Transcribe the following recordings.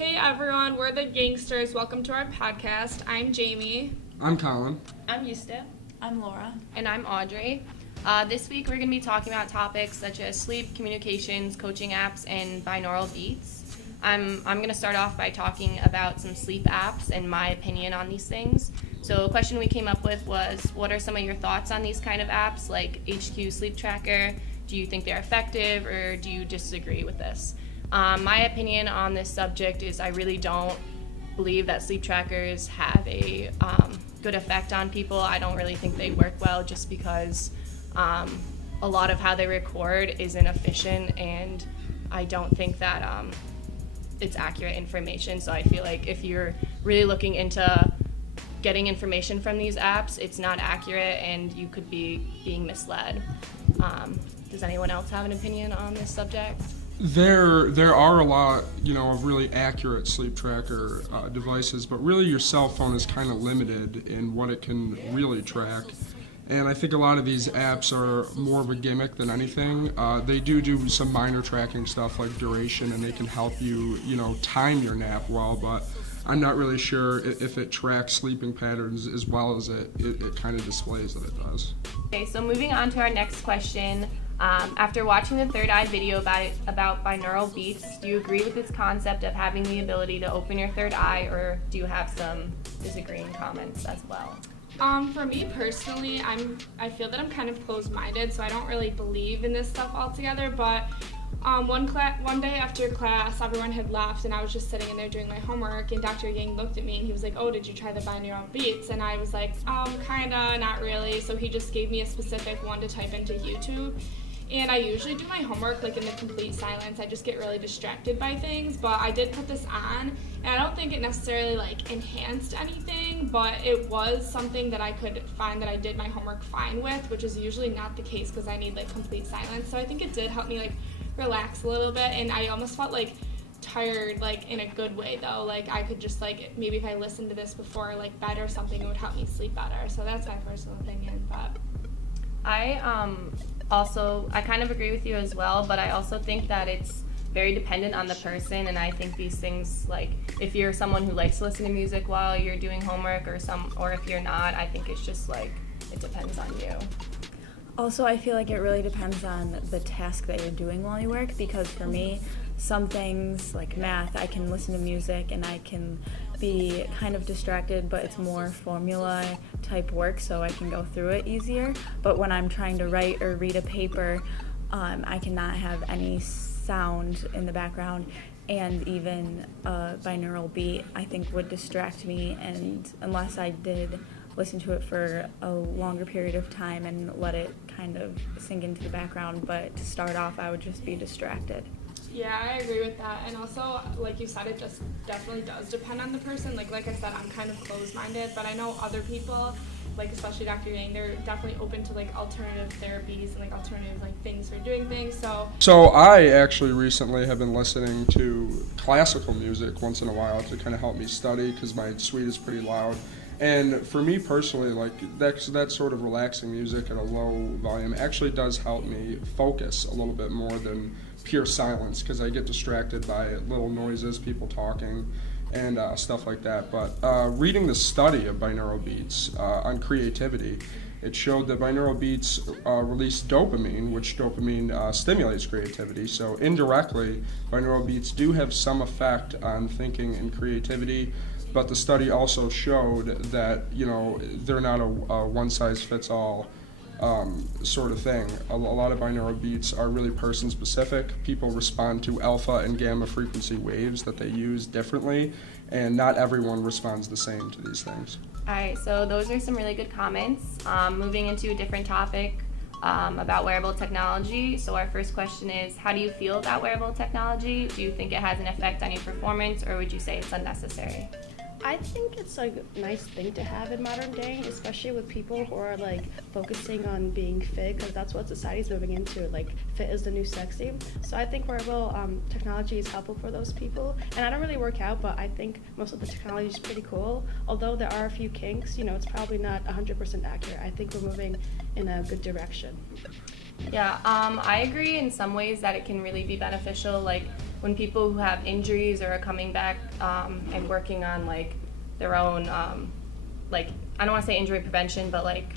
Hey everyone, we're the Gangsters. Welcome to our podcast. I'm Jamie. I'm Colin. I'm Yusta. I'm Laura. And I'm Audrey. This week we're going to be talking about topics such as sleep, communications, coaching apps, and binaural beats. I'm going to start off by talking about some sleep apps and my opinion on these things. So a question we came up with was, what are some of your thoughts on these kind of apps like HQ Sleep Tracker? Do you think they're effective, or do you disagree with this? My opinion on this subject is I really don't believe that sleep trackers have a good effect on people. I don't really think they work well just because a lot of how they record isn't efficient, and I don't think that it's accurate information. So I feel like if you're really looking into getting information from these apps, it's not accurate and you could be being misled. Does anyone else have an opinion on this subject? There are a lot, of really accurate sleep tracker devices, but really your cell phone is kind of limited in what it can really track. And I think a lot of these apps are more of a gimmick than anything. They do some minor tracking stuff like duration, and they can help you, time your nap well, but I'm not really sure if it tracks sleeping patterns as well as it kind of displays that it does. Okay, so moving on to our next question. After watching the Third Eye video about binaural beats, do you agree with its concept of having the ability to open your third eye, or do you have some disagreeing comments as well? For me personally, I feel that I'm kind of closed-minded, so I don't really believe in this stuff altogether, but one day after class, everyone had left, and I was just sitting in there doing my homework, and Dr. Yang looked at me, and he was like, "Oh, did you try the binaural beats?" And I was like, kinda, not really. So he just gave me a specific one to type into YouTube. And I usually do my homework in the complete silence. I just get really distracted by things, but I did put this on, and I don't think it necessarily enhanced anything, but it was something that I could find that I did my homework fine with, which is usually not the case because I need complete silence. So I think it did help me relax a little bit, and I almost felt tired in a good way though. I could just maybe if I listened to this before bed or something, it would help me sleep better. So that's my personal opinion. But I kind of agree with you as well, but I also think that it's very dependent on the person, and I think these things, if you're someone who likes to listen to music while you're doing homework or if you're not, I think it's just it depends on you. Also, I feel like it really depends on the task that you're doing while you work, because for me, some things like math, I can listen to music and I can be kind of distracted, but it's more formula type work, so I can go through it easier. But when I'm trying to write or read a paper, I cannot have any sound in the background, and even a binaural beat I think would distract me, and unless I did listen to it for a longer period of time and let it kind of sink into the background, but to start off I would just be distracted. yeah, I agree with that. And also, like you said, it just definitely does depend on the person. Like I said, I'm kind of closed-minded, but I know other people, especially Dr. Yang, they're definitely open to alternative therapies and alternative things for doing things. So I actually recently have been listening to classical music once in a while to kind of help me study, because my suite is pretty loud. And for me personally, that sort of relaxing music at a low volume actually does help me focus a little bit more than pure silence, because I get distracted by little noises, people talking, and stuff like that. But reading the study of binaural beats on creativity, it showed that binaural beats release dopamine, which dopamine stimulates creativity. So indirectly, binaural beats do have some effect on thinking and creativity. But the study also showed that, they're not a one-size-fits-all sort of thing. A lot of binaural beats are really person-specific. People respond to alpha and gamma frequency waves that they use differently, and not everyone responds the same to these things. All right, so those are some really good comments. Moving into a different topic about wearable technology. So our first question is, how do you feel about wearable technology? Do you think it has an effect on your performance, or would you say it's unnecessary? I think it's a nice thing to have in modern day, especially with people who are focusing on being fit, because that's what society's moving into. Fit is the new sexy. So I think wearable technology is helpful for those people. And I don't really work out, but I think most of the technology is pretty cool. Although there are a few kinks, it's probably not 100% accurate. I think we're moving in a good direction. Yeah, I agree in some ways that it can really be beneficial, like when people who have injuries or are coming back and working on like their own, like I don't want to say injury prevention, but like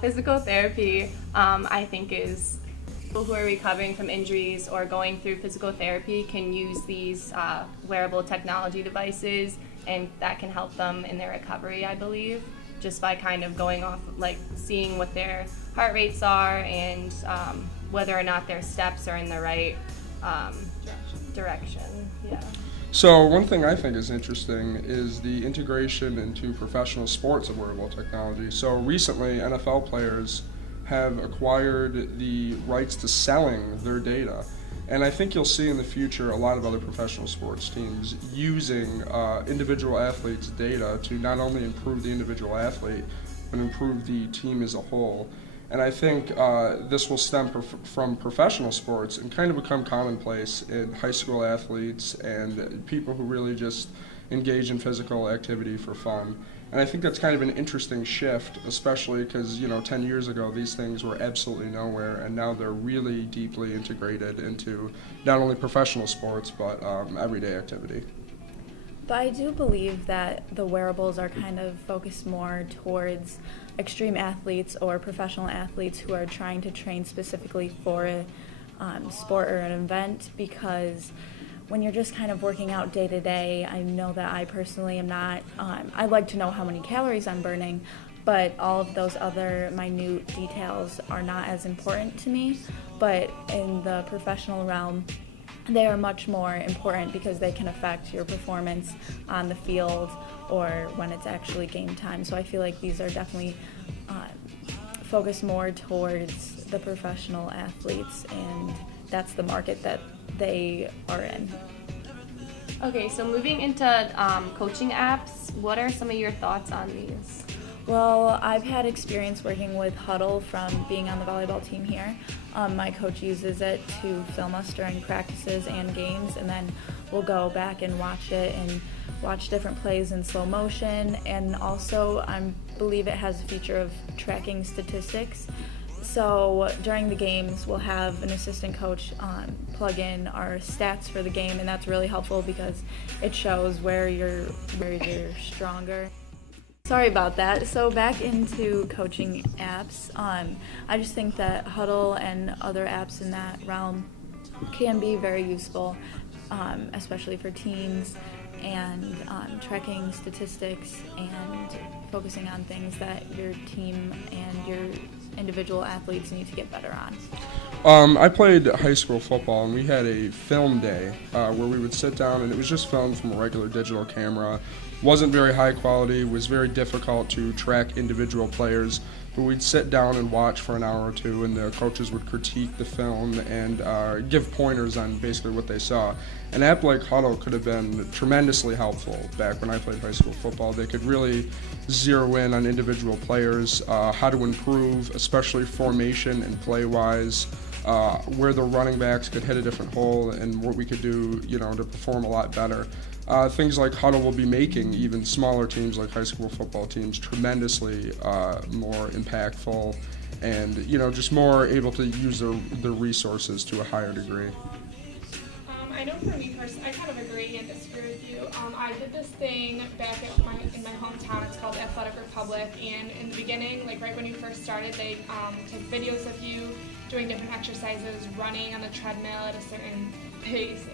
physical therapy. I think is people who are recovering from injuries or going through physical therapy can use these wearable technology devices, and that can help them in their recovery, I believe, just by kind of going off, like seeing what their heart rates are and whether or not their steps are in the right direction. Yeah. So one thing I think is interesting is the integration into professional sports of wearable technology. So recently, NFL players have acquired the rights to selling their data. And I think you'll see in the future a lot of other professional sports teams using individual athletes' data to not only improve the individual athlete, but improve the team as a whole. And I think this will stem from professional sports and kind of become commonplace in high school athletes and people who really just engage in physical activity for fun. And I think that's kind of an interesting shift, especially because, 10 years ago these things were absolutely nowhere, and now they're really deeply integrated into not only professional sports, but everyday activity. But I do believe that the wearables are kind of focused more towards extreme athletes or professional athletes who are trying to train specifically for a sport or an event, because when you're just kind of working out day to day, I know that I personally am not, I like to know how many calories I'm burning, but all of those other minute details are not as important to me. But in the professional realm, they are much more important because they can affect your performance on the field or when it's actually game time. So I feel like these are definitely focused more towards the professional athletes, and that's the market that they are in. Okay, so moving into coaching apps, what are some of your thoughts on these? Well, I've had experience working with Huddle from being on the volleyball team here. My coach uses it to film us during practices and games, and then we'll go back and watch it and watch different plays in slow motion. And also, I believe it has a feature of tracking statistics. So during the games, we'll have an assistant coach plug in our stats for the game, and that's really helpful because it shows where you're stronger. Sorry about that. So back into coaching apps, I just think that Huddle and other apps in that realm can be very useful, especially for teams, and tracking statistics and focusing on things that your team and your individual athletes need to get better on. I played high school football, and we had a film day where we would sit down, and it was just filmed from a regular digital camera. Wasn't very high quality, was very difficult to track individual players, but we'd sit down and watch for an hour or two, and the coaches would critique the film and give pointers on basically what they saw. An app like Huddle could have been tremendously helpful back when I played high school football. They could really zero in on individual players, how to improve, especially formation and play-wise, where the running backs could hit a different hole, and what we could do, to perform a lot better. Things like Huddle will be making even smaller teams like high school football teams tremendously more impactful, and just more able to use their resources to a higher degree. I know for me personally, I kind of agree and disagree with you. I did this thing back in my hometown. It's called Athletic Republic, and in the beginning, like right when you first started, they took videos of you doing different exercises, running on the treadmill at a certain pace,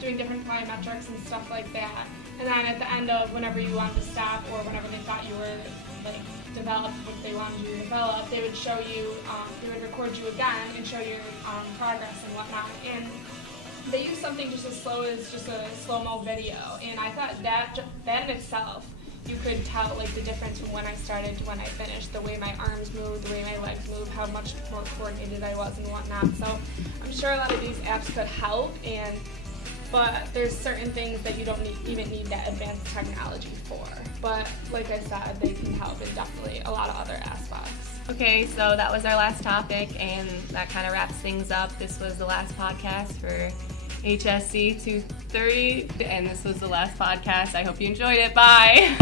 doing different plyometrics and stuff like that. And then at the end of whenever you wanted to stop or whenever they thought you were developed what they wanted you to develop, they would show you, they would record you again and show your progress and whatnot. And they used something just as slow as just a slow-mo video, and I thought that in itself, you could tell the difference from when I started to when I finished, the way my arms moved, the way my legs moved, how much more coordinated I was and whatnot. So I'm sure a lot of these apps could help, but there's certain things that you don't even need that advanced technology for. But like I said, they can help in definitely a lot of other aspects. Okay, so that was our last topic, and that kind of wraps things up. This was the last podcast for HSC 230, and this was the last podcast. I hope you enjoyed it. Bye.